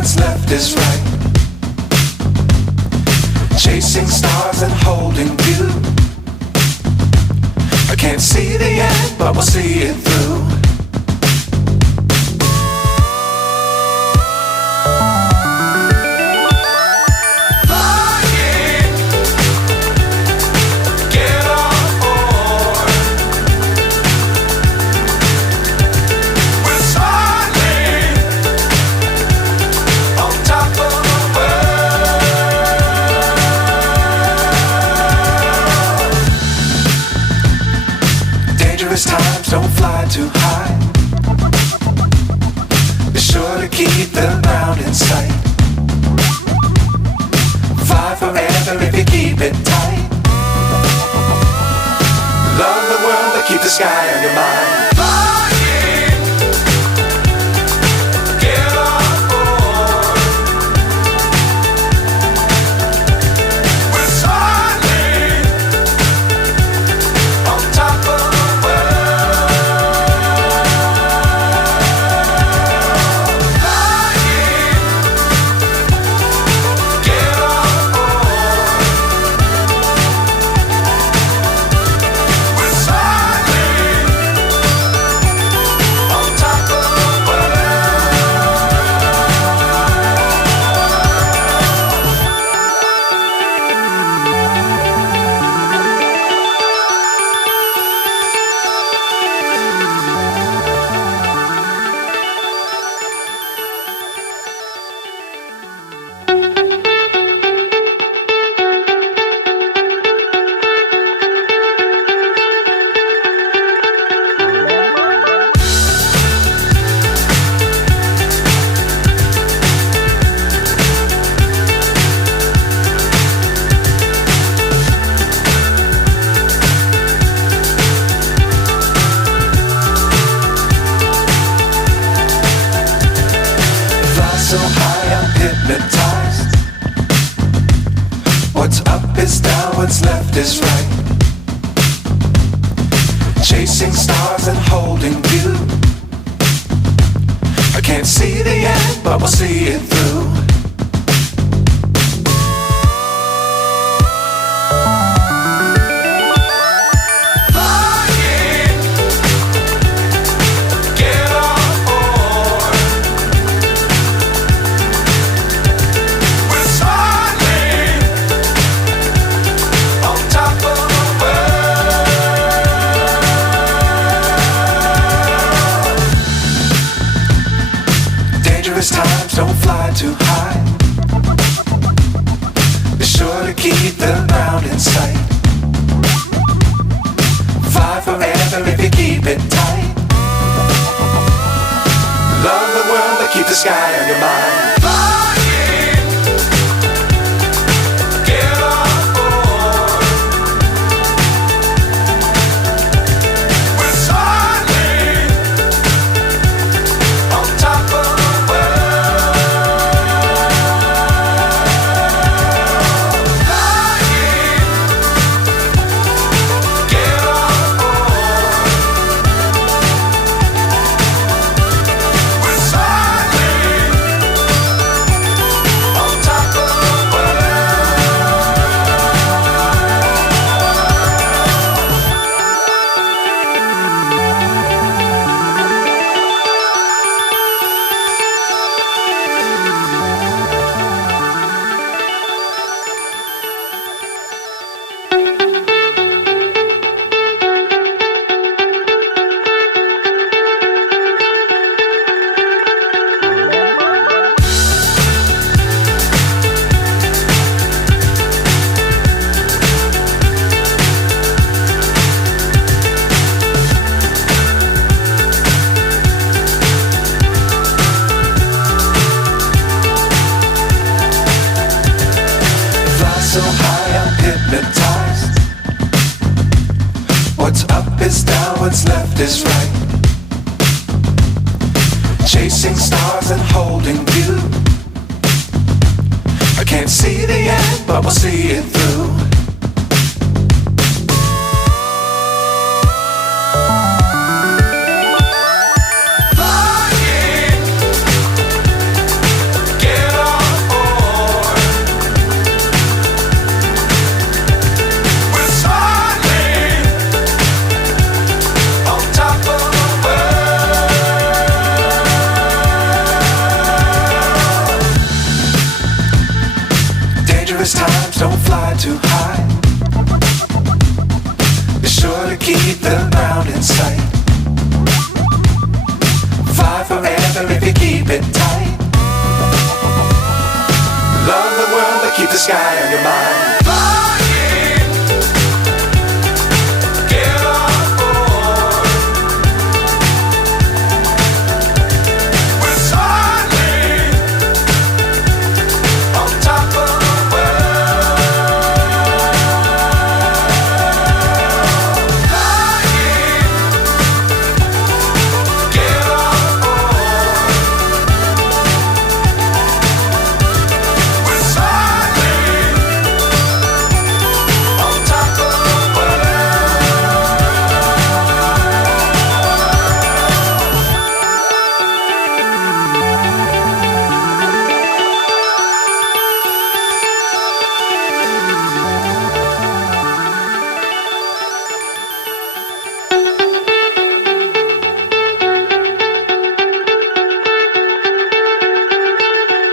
what's left is right. Chasing stars and holding you. I can't see the end, but we'll see it through. Times don't fly too high. Be sure to keep the ground in sight. Fly forever if you keep it tight. Love the world but keep the sky on your mind. So high I'm hypnotized. What's up is down, what's left is right. Chasing stars and holding you. I can't see the end, but we'll see it through. Times don't fly too high. Be sure to keep the ground in sight. Fly forever if you keep it tight. Love the world but keep the sky on your mind. So high I'm hypnotized. What's up is down, what's left is right. Chasing stars and holding you. I can't see the end, but we'll see it through. Flying, get it tight. Love the world, but keep the sky on your mind.